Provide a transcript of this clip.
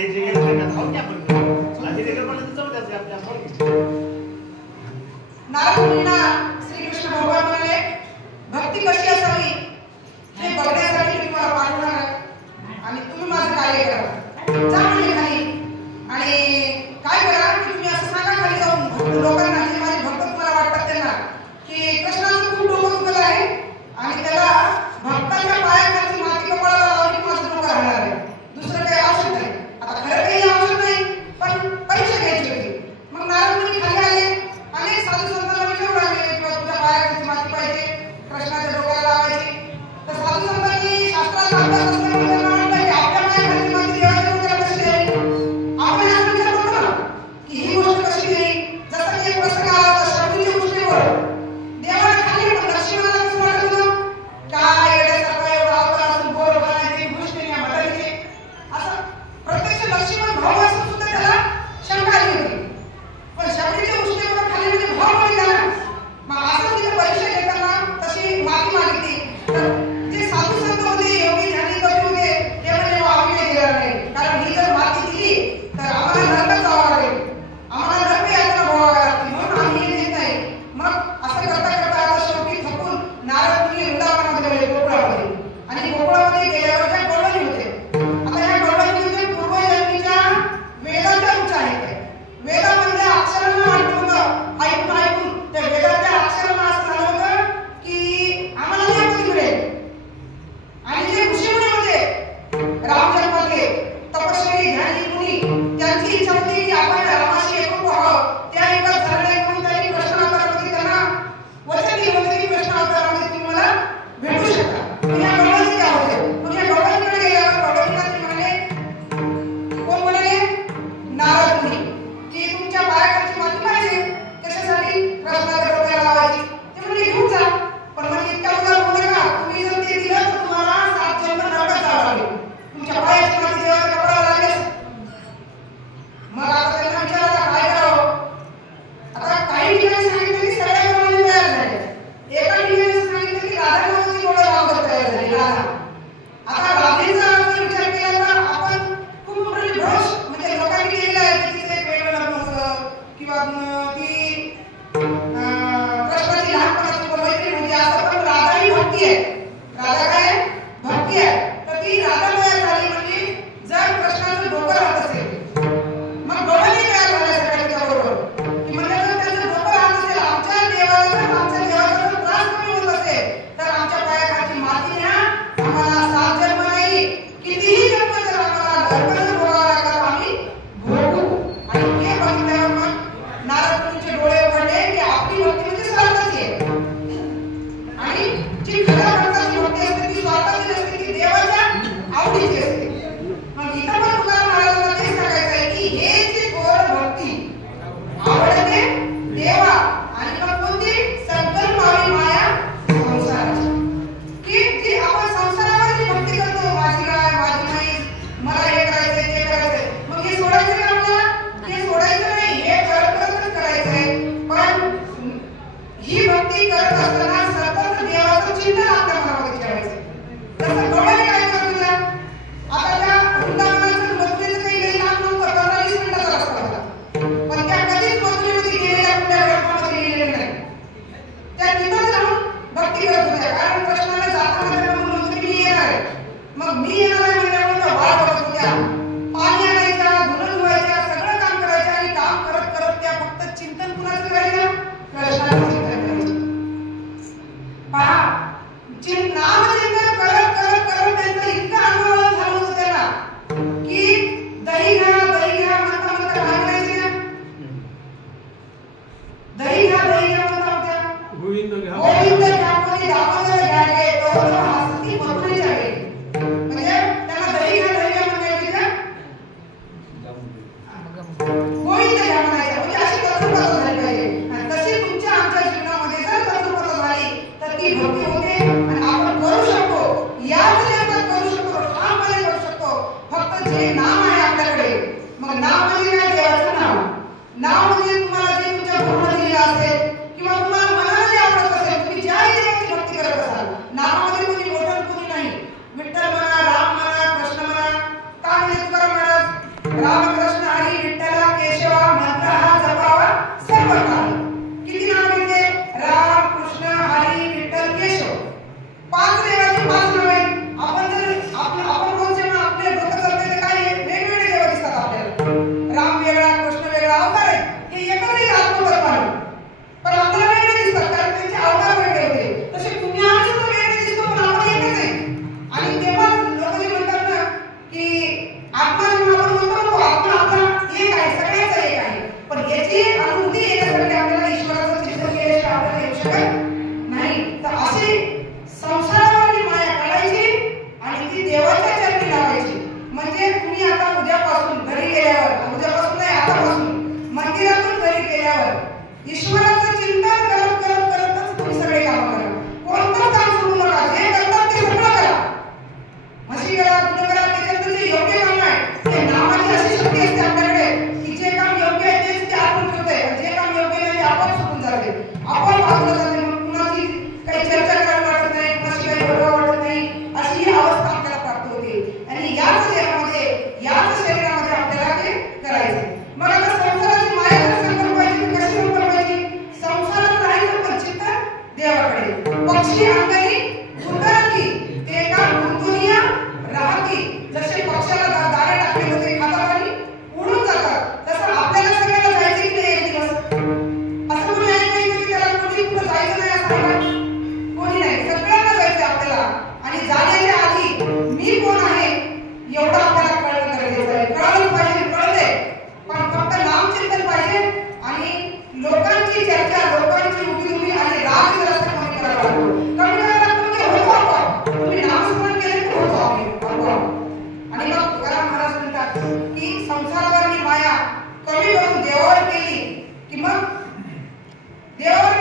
हे जे घेतलं खाऊन घ्या आपण आधी देखील म्हणलं जाऊ द्यायचं आपल्या आपण नारद मुनींना श्रीकृष्ण भगवान म्हणाले भक्ती कशी असावी हे बघण्यासाठी मी तुम्हाला पाठवणार आहे आणि तुम्ही माझं कार्य करा. जा म्हणजे खाली आणि काय करा की तुम्ही असं सांगा खाली जाऊन लोकांना जे माझे भक्त तुम्हाला वाटतात त्यांना की कृष्णाचं खूप डोकं दुखलं आहे आणि त्याला भक्तांच्या पायाखाली माती कपाळाला लावली माझं डोकं राहणार आहे. दुसरं काही आवश्यक नाही. आता खरं काही आवश्यक नाही पण पैसे घ्यायचे होते. मग नारद मुनी खाली आले आणि साधू संतांना विचारू लागले किंवा तुझ्या पायाखाली माती पाहिजे कृष्णाच्या डोक्याला लावायची. तर साधू संतांनी शास्त्राचा अभ्यास असल्यामुळे त्यांना वाटलं की आपल्या पायाखाली माती देवाच्या डोक्याला कशी द्यावी. आपण याचा विचार करतो ना की ही गोष्ट कशी द्यावी. जसं की एक प्रसंग आला होता शबरीच्या गोष्टीवर देवाला खाली दक्षिणाला कसं वाटत होतं काय येण्यासारखा एवढा अवतार असून गोर बनायचे गोष्टी या म्हातारीचे असं प्रत्यक्ष लक्ष्मण भाऊ असून सुद्धा त्याला शंका आली होती. पण शबरीच्या गोष्टीवर खाली म्हणजे भाव बघितला ना मग असं तिथे परीक्षा घेताना तशी माती मागितली. तर जे साधू संत होते योगी ध्यानी कवी होते ते म्हणजे आम्ही नाही देणार नाही कारण ही जर माती दिली तर आम्हाला नरकात जावं लागेल आम्हाला नरक यातना भोगावं लागतील म्हणून आम्ही हे देत नाही. मग असं करता करता आता शेवटी थकून नारद मुनी वृंदावनामध्ये गेले गोकुळामध्ये आणि गोकुळामध्ये गेल्यावर त्या गवळणी होते. आता ह्या गवळणी म्हणजे पूर्वजन्मीच्या वेदांच्या उच्च आहेत. वेदामधल्या अक्षरांना वाटत होतं ऐकून ऐकून त्या वेदांच्या अक्षरांना असं झालं होतं की आम्हाला ते पती मिळेल. आणि जे ऋषीमुनी होते रामजन्मातले तपस्वी ध्यानी मुनी त्यांची इच्छा होती की आपण रामाशी एकरूप व्हावं. त्या एका धरणे म्हणून त्यांनी कृष्ण अवतारामध्ये त्यांना वचन दिलं होतं की कृष्ण अवतारामध्ये तुम्ही मला भेटू शकता. पण या गवळणी त्या होते. मग या गवळणीकडे गेल्यावर गवळणीला ते म्हणाले कोण म्हणाले नारद मुनी की तुमच्या पायाखालची माती पाहिजे कशासाठी कृष्णाच्या डोक्याला लावायची. ते म्हणजे घेऊन जा पण म्हणजे इतका उदार होऊ नका. तुम्ही जर ते दिलं तर तुम्हाला 7 जन्म नरकात जावं लागेल. तुमच्या पायाची माती देवाच्या कपडाला लागेल. मग आता त्यांना विचार आता काय करावं. आता काही ठिकाणी सांगितलं की सगळ्या गवळणी तयार झाल्या. एका ठिकाणी सांगितलं की राधा नावाची डोळे लावकर तयार झाली राधा. आता राधेचा जर विचार केला तर आपण खूप मोठी भ्रश म्हणजे लोकांनी केलेलं आहे की तिथे वेळ लग्न होतं किंवा ती कृष्णाची लहानपणाची मैत्री म्हणजे असं पण राधा ही भक्ती आहे. राधा काय भक्ती आहे. तर ती राधा तयार झाली म्हणजे जर कृष्णाचं डोकं राहत असेल मग डोळ्याने तयार झाल्या सगळ्यांच्या बरोबर की म्हणजे जर त्यांचं डोकं राहत असेल आमच्या देवाला जर आमच्या देवाचा जर त्रास कमी होत असेल तर आमच्या पायाखालची माती न्या. आम्हाला 7 जन्म नाही कितीही जन्म जर आम्हाला नरकात भोगावं लागलं आम्ही भोगू. आणि हे बघितल्यावर मग नारद मुनीचे डोळे उघडले की आपली भक्ती म्हणजे स्वार्थाची आहे आणि जी खऱ्या भक्ताची भक्ती असते ती स्वार्थाची नसते ती देवाच्या आवडीची असते. मग इथं पण तुकाराम महाराजांना तेच सांगायचं आहे की हे जे थोर भक्ती आवडते देवा आणि मग कोणती संकल्पावी माया संसाराची की जी आपण संसारावर जी भक्ती करतो माझी गाय माझी म्हैस मला हे करायचंय ते करायचंय मग हे सोडायचं नाही आपल्याला. हे सोडायचं नाही हे करतच करायचंय. पण ही भक्ती करत असताना सतत देवाचं चिंतन आपल्या मनामध्ये ठेवायचं. तसं गवळणी काय करत होत्या. आता त्या वृंदावनाचं मथुरेचं काही लई लांब नव्हतं 15-20 मिनिटाचा रस्ता होता. पण त्या कधीच मथुरेमध्ये गेलेल्या कुठल्या ग्रंथामध्ये लिहिलेलं नाही. त्या तिथंच राहून भक्ती करत होत्या कारण कृष्णाला जाताना त्यांना म्हणून होतं की मी येणार आहे. मग मी येणार आहे म्हणल्यावर त्या वाट बघत होत्या. पाणी आणायच्या धुणं धुवायच्या सगळं काम करायच्या आणि काम करत करत त्या फक्त चिंतन कुणाचं करायचं कृष्णाचं चिंतन करायचं. पहा नामचिंतन करत करत करत त्यांचं इतकं आंदोलन झालं होतं त्यांना की दही घ्या म्हणता म्हणता काय करायचे दही घ्या म्हणता होत्या गोविंद घ्या कोणी दामोदर घ्या तो हसती मथुरेच्या गेली. म्हणजे त्यांना दही घ्या म्हणायचे गोविंद घ्या म्हणायचं म्हणजे अशी तत्वपता झाली पाहिजे. आणि तशी तुमच्या आमच्या जीवनामध्ये जर तत्वपता झाली तर ती भक्ती होते आणि आपण करू शकतो. याच जन्मात करू शकतो ठामपणे करू शकतो. फक्त जे नाम आहे आपल्याकडे. मग नाम म्हणजे काय देवाचं नाव. नाव म्हणजे तुम्हाला जे तुमच्या गुरुने दिलेलं असेल किंवा तुम्हाला मनाला जे आवडत असेल तुम्ही ज्या देवाची भक्ती करत असाल. नामामध्ये कोणी मोठं कोणी नाही. विठ्ठल म्हणा राम म्हणा कृष्ण म्हणा काय म्हणजे तुकाराम महाराज नाही ते एका गुंतुनिया राहती. जसे पक्षाला दाणे टाकले होते खातात आणि उडून जातात तसं आपल्याला सगळ्यांना जायचे की नाही एक दिवस. असं कोणी ऐकलं की त्याला कोणी कुठं जायचं नाही असं म्हणतात? कोणी नाही, सगळ्यांना जायचं आपल्याला. आणि जाण्याच्या आधी मी कोण आहे एवढं आपल्याला कळणं गरजेचं आहे. कळलं पाहिजे, कळलंय, पण फक्त नामचिंतन पाहिजे आणि लोकांची चर्चा, लोकांची उभी आणि राग जर असं कमी करावा लागतो. कमी करायला लागतो की होतो आपण. तुम्ही नामस्मरण केले तर होतो आपण. आणि मग तुकाराम महाराज म्हणतात की संसारावरची माया कमी करून देवावर केली की मग देवावर